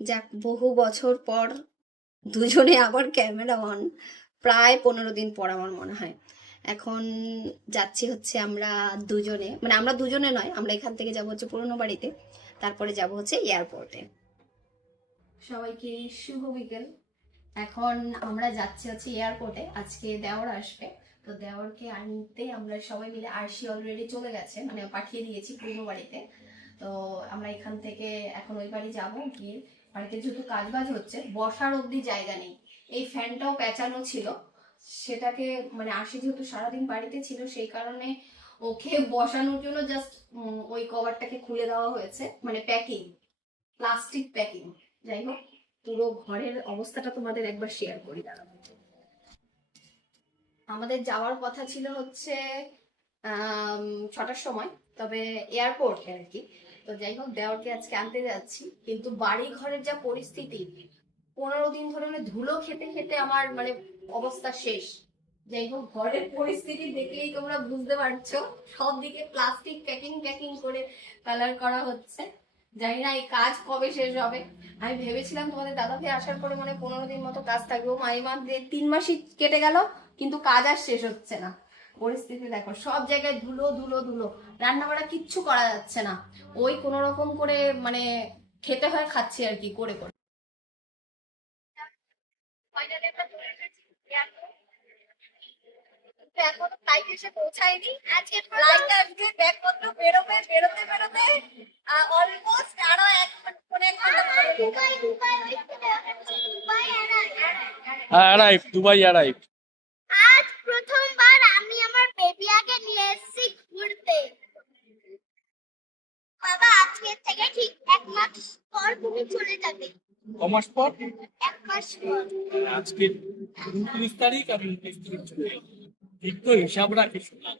যাক, বহু বছর পর দুজনে আবার ক্যামেরা অন। প্রায় 15 দিন পর আমার মনে হয়। এখন যাচ্ছি হচ্ছে আমরা দুজনে, মানে আমরা দুজনে নয়, আমরা এখান থেকে যাবো হচ্ছে পুরোনো বাড়িতে, তারপরে যাব হচ্ছে এয়ারপোর্টে। সবাইকে শুভ বিকেল। এখন আমরা যাচ্ছি হচ্ছে এয়ারপোর্টে, আজকে দেওর আসবে। তো দেওরকে আনতে আমরা সবাই মিলে, আরশি অলরেডি চলে গেছে, মানে পাঠিয়ে দিয়েছি পুরোনো বাড়িতে। তো আমরা এখান থেকে এখন ওই বাড়ি যাবো, গিয়ে বাড়িতে যেহেতু কাজ বাজ হচ্ছে, বসার অবধি জায়গা নেই। এই ফ্যানটাও পেঁচানো ছিল, সেটাকে মানে আরশি যেহেতু সারাদিন বাড়িতে ছিল, সেই কারণে ওকে বসানোর জন্য জাস্ট ওই কভারটাকে খুলে দেওয়া হয়েছে, মানে প্যাকিং, প্লাস্টিক প্যাকিং। যাই হোক, পুরো ঘরের অবস্থাটা তোমাদের একবার শেয়ার করি দাঁড়াও। আমাদের যাওয়ার কথা ছিল হচ্ছে 6টার সময়, তবে এয়ারপোর্টে আর কি। তো যাই হোক, দেওরকে আজকে আনতে যাচ্ছি, কিন্তু বাড়ি ঘরের যা পরিস্থিতি, 15 দিন ধরে মানে ধুলো খেতে খেতে আমার মানে অবস্থা শেষ। যাই হোক, ঘরের পরিস্থিতি দেখলেই তোমরা বুঝতে পারছো, সব দিকে প্লাস্টিক প্যাকিং প্যাকিং করে কালার করা হচ্ছে। জানি না এই কাজ কবে শেষ হবে। আমি ভেবেছিলাম তোমাদের দাদা ভাই আসার পরে মানে 15 দিন মতো কাজ থাকবে, মাইমা 3 মাসই কেটে গেল, কিন্তু কাজ আর শেষ হচ্ছে না। পরিস্থিতি দেখো, সব জায়গায় ধুলো ধুলো ধুলো, রান্না বাড়া কিচ্ছু করা যাচ্ছে না। ওই কোনো রকম করে মানে খেতে হয়, খাচ্ছি আর কি করে করে। ফাইনালি আমরা চলে এসেছি এয়ারপোর্ট, কিন্তু এখনো ফ্লাইট এসে পৌঁছায়নি। আজকে ফ্লাইট আসবে, ব্যাগপত্র বেরোবে, বেরোতে বেরোতে অলমোস্ট আরো 1 ঘন্টা Dubai Dubai Dubai arrive Dubai arrive. আজ প্রথমবার আমি আমার বেবিয়াকে নিয়ে এসেছি ঘুরতে। বাবা, আজকে থেকে ঠিক 1 মাস পর তুমি চলে যাবে। কমাস পর 1 মাস পর। আজকে 29 তারিখ, আমি 29 তারিখ চলে এলাম। ঠিক তো হিসাব রাখি শোনা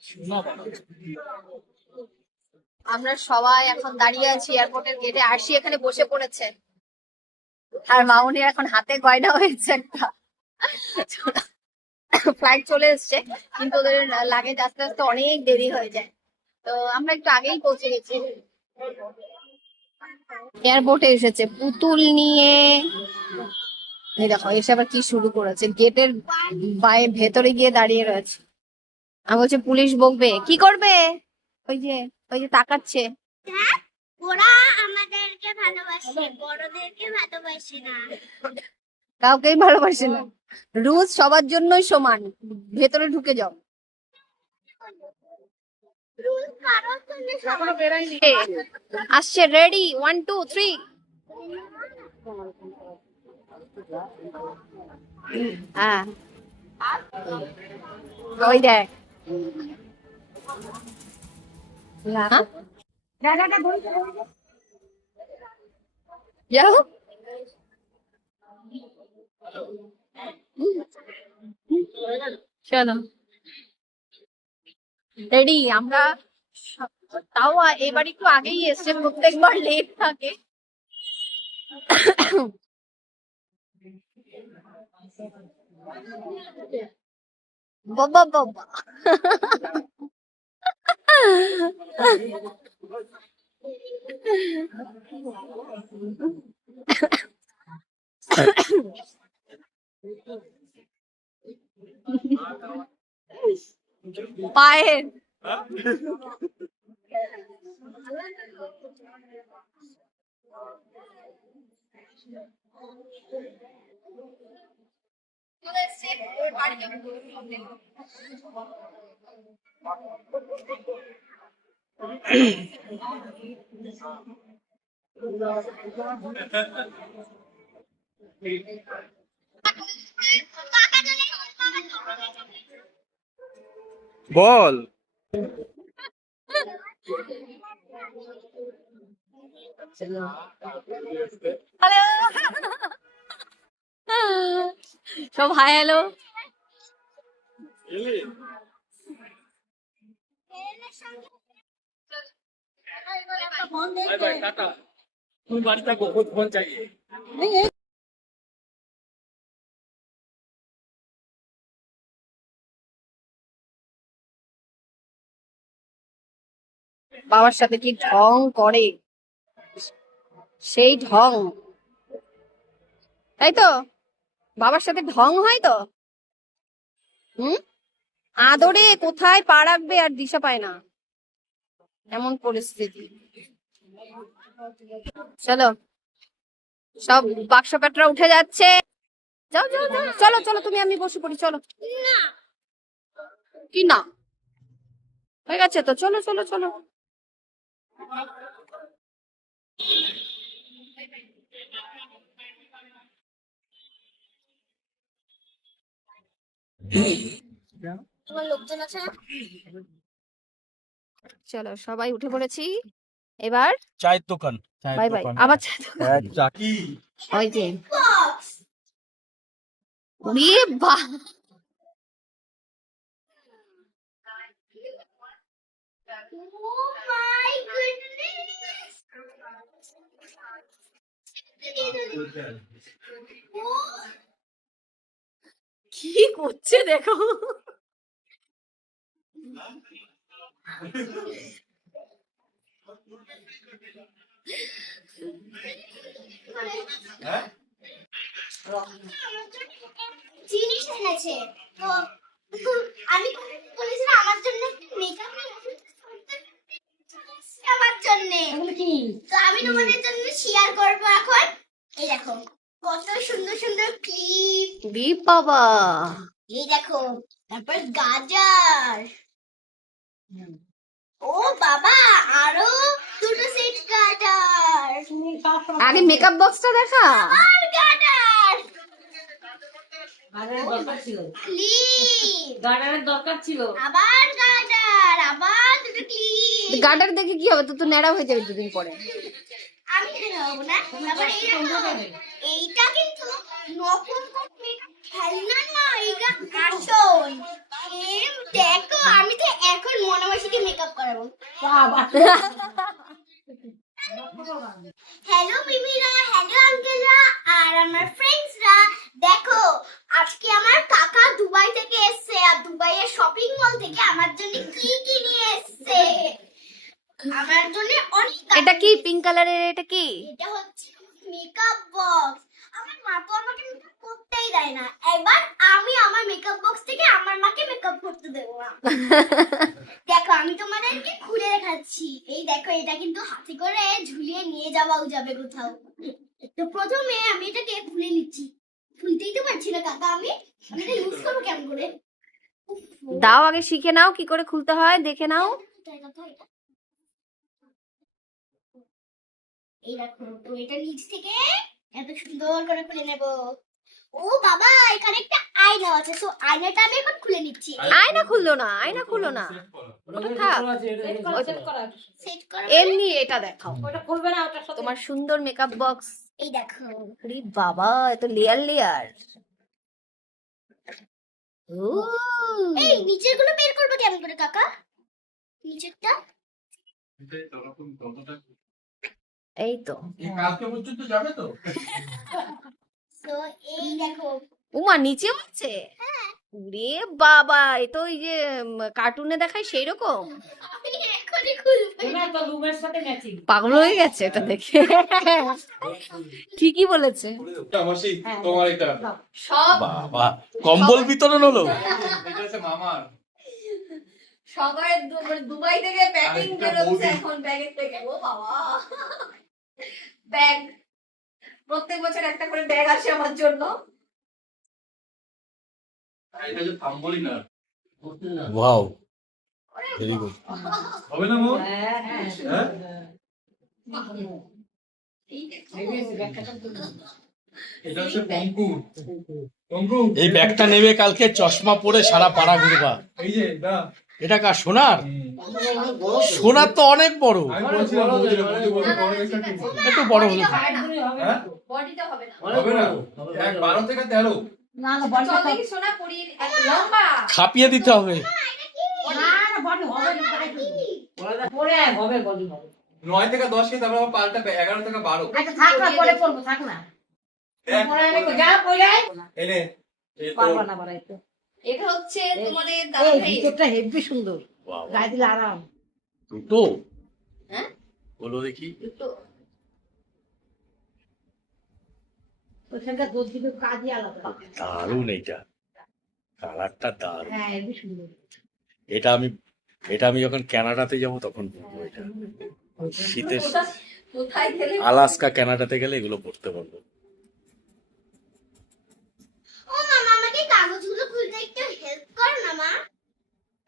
শোনা বাবা। আমরা সবাই এখন দাঁড়িয়ে আছি এয়ারপোর্টের গেটে, আরশি এখানে বসে পড়েছে, আর মামুনির এখন হাতে গয়না হয়েছে একটা। ফ্লাইট চলে এসছে, কিন্তু ওদের লাগেজ আস্তে আস্তে অনেক দেরি হয়ে যায়। তো আমরা একটু আগেই পৌঁছে গেছি, এয়ারপোর্টে এসেছে পুতুল নিয়ে। এই দেখো, এসে আবার কি শুরু করেছে, গেটের বাইরে ভেতরে গিয়ে দাঁড়িয়ে রয়েছে। আমি বলছি পুলিশ বকবে, কি করবে? ওই যে, ওই যে তাকাচ্ছে। ওরা আমাদেরকে ভালোবাসে, বড়দেরকে ভালোবাসে না, কাউকেই ভালোবাসে না। রুলস সবার জন্যই সমান, ভেতরে ঢুকে যাও। আসছে, রেডি, 1 2 3। হ্যাঁ, ওই দেখ। হ্যাঁ? যাও। চলো, রেডি আমরা। তাও এবার একটু আগেই এসছে, প্রত্যেকবার লেট থাকে। বাবা বাবা। পায়ের বল। হ্যালো, সব hi hello. Bye bye, tata. তুমি বাড়ি থাকো, ফোন চাই। বাবার সাথে কি ঢং করে। সেই ঢং, তাই তো? বাবার সাথে ঢং হয় তো? হুম, আদরে কোথায় পা রাখবে আর দিশা পায় না, এমন পরিস্থিতি। চলো, সব বাক্স প্যাটরা উঠে যাচ্ছে। যাও যাও যাও, চলো চলো, তুমি আমি বসে পড়ি, চলো। কি না, হয়ে গেছে তো, চলো চলো চলো। তোমার লোকজন আছে? চলো, সবাই উঠে পড়েছি এবার। চায়ের দোকান, বাই বাই, আবার চাকি ওই যে উড়িয়ে বা কি করছে দেখো। জিনিস এনেছে তো আমি বলেছিলাম আমার জন্য মেকআপ আমার জন্য কি, তো আমি তোমাদের জন্য শেয়ার করবো এখন। এই দেখো কত সুন্দর সুন্দর ক্লিপ, বি বাবা, এই দেখো, তারপর গাজর, ও বাবা আরো দুটো সেট গাজর, আগে মেকআপ বক্সটা দেখা। আর গাজর, ক্লিপ, গার্ডারের দরকার ছিল। আবার গাজর, আবার দুটো ক্লিপ। গার্ডার দেখে কি হবে, তো তো ন্যাড়া হয়ে যাবে দুদিন পরে। আমি খেতে পারবো না। তারপর এইটা কিন্তু নকল মেকআপ খেলনা না, এইটা আসল। দেখো আমি তো এখন মনামাসিকে মেকআপ করাবো। হ্যালো মিমিরা, হ্যালো আঙ্কেলরা আর আমার ফ্রেন্ডসরা, দেখো আজকে আমার কাকা দুবাই থেকে এসেছে আর দুবাইয়ের শপিং মল থেকে আমার জন্য কি কি নিয়ে এসেছে। আমার জন্য অনেক, এটা কি পিঙ্ক কালারের, এটা কি? এটা হচ্ছে মেকআপ বক্স। আমার মা তো আমাকে মেকআপ করতেই দেয় না, এবার আমি আমার মেকআপ বক্স থেকে আমার মাকে মেকআপ করতে দেবো না। দেখো আমি তোমাদেরকে খুলে দেখাচ্ছি, এই দেখো এটা কিন্তু হাতে করে ঝুলিয়ে নিয়ে যাওয়াও যাবে কোথাও। তো প্রথমে আমি এটাকে খুলে নিচ্ছি, খুলতেই তো পারছি না কাকা, আমি এটা ইউজ করবো কেমন করে? উফ, দাও, আগে শিখে নাও কি করে খুলতে হয়, দেখে নাও। কোথায় কাকা এটা? এই দেখো, তো এটা নিচ থেকে এত সুন্দর করে খুলে নেব। ও বাবা, এখানে একটা আয়না আছে, তো আয়নাটা আমি এখন খুলে নিচ্ছি। আয়না খুললো না, আয়না খুললো না, ওটা থাক। সেট করো। এমনি এটা দেখাও, ওটা খুলবে না, ওটা সাথে তোমার সুন্দর মেকআপ বক্স। এই দেখো, আরে বাবা, এত লেয়ার লেয়ার। ও, এই নিচের গুলো বের করবো কেমন করে কাকা? নিচেরটা এই তো। কালকে পর্যন্ত যাবে তো? তো এই দেখো, উমা, নিচেও আছে? ওরে বাবা, এ তো ওই যে কার্টুনে দেখায় সেই রকম। আমি এখনই খুলবো। ওনার তো রুমের সাথে ম্যাচিং। পাগল হয়ে গেছে এটা দেখে। ঠিকই বলেছে। মাসি তোমার এটা সব বাবা, কম্বল বিতরণ হলো। এটা হচ্ছে মামার। সবাই দুবাই থেকে প্যাকিং আরেকটা বেরোচ্ছে বৌদি। এখন ব্যাগের থেকে। ও বাবা, ব্যাগ প্রত্যেক বছর একটা করে ব্যাগ আসে আমার জন্য। এটা যে থাম্বলি না। Wow, very good. হবে না মো? হ্যাঁ হ্যাঁ হ্যাঁ? এটা হচ্ছে পঙ্কু। পঙ্কু এই ব্যাগটা নেবে, কালকে চশমা পরে সারা পাড়া ঘুরবা। এই যে এটা এটা কার, সোনার? সোনার তো অনেক বড়, আমি বলছিলাম বৌদির বড় একটা কিনবো। একটু বড় হলো। হ্যাঁ? বডিটা হবে না। হবে না। 12 থেকে 13। না না চল দেখি সোনা পরি, লম্বা। খাপিয়ে দিতে হবে। না না বডি হবে না, পরে হবে বডি হবে। 9 থেকে 10 কে তারপর আবার পাল্টা 11 থেকে 12। আচ্ছা থাক না, পরে পড়বো, থাক না। পরে আমি যা পড়ে এনে এই তো পারবা না বাড়াইতে। এটা হচ্ছে তোমাদের এই দাদা ভাই। ভিতরটা হেভি সুন্দর, গায়ে দিলে আরাম। দুটো হ্যাঁ? বলো দেখি। দুটো ওখানকার দুধ কিন্তু কাজই আলাদা। দারুণ এইটা, কালারটা দারুণ। হ্যাঁ, হেবি সুন্দর। এটা আমি যখন কানাডাতে যাব তখন পরবো এটা। শীতের কোথায় গেলে আলাস্কা কানাডাতে গেলে এগুলো পরতে পারবো। ও মামা, আমাকে কাগজগুলো খুলতে একটু হেল্প কর না মা।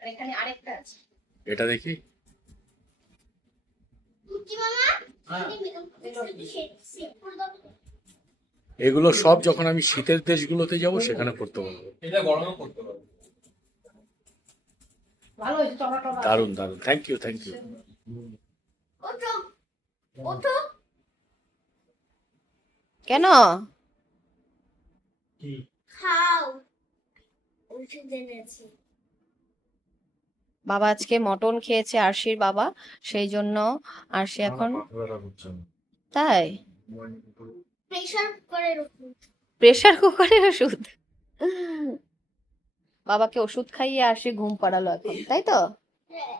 এখানে আরেকটা আছে। এটা দেখি। কি মামা? এই মেকআপ বক্সটা সেট করে দাও তো। এগুলো সব যখন আমি শীতের দেশগুলোতে যাব সেখানে পরতে পারবো। এটা গরমেও করতে পারো। ভালো হয়েছে, চড়া টড়া। দারুণ দারুণ, থ্যাংক ইউ থ্যাংক ইউ। ওঠো ওঠো। কেন? খাও। ওষুধ এনেছি। বাবা আজকে মটন খেয়েছে আরশির বাবা, সেই জন্য আরশি এখন তাই প্রেসার কুকারের ওষুধ। প্রেসার কুকারের ওষুধ। বাবাকে ওষুধ খাইয়ে আরশি ঘুম পাড়ালো এখন, তাই তো? হ্যাঁ।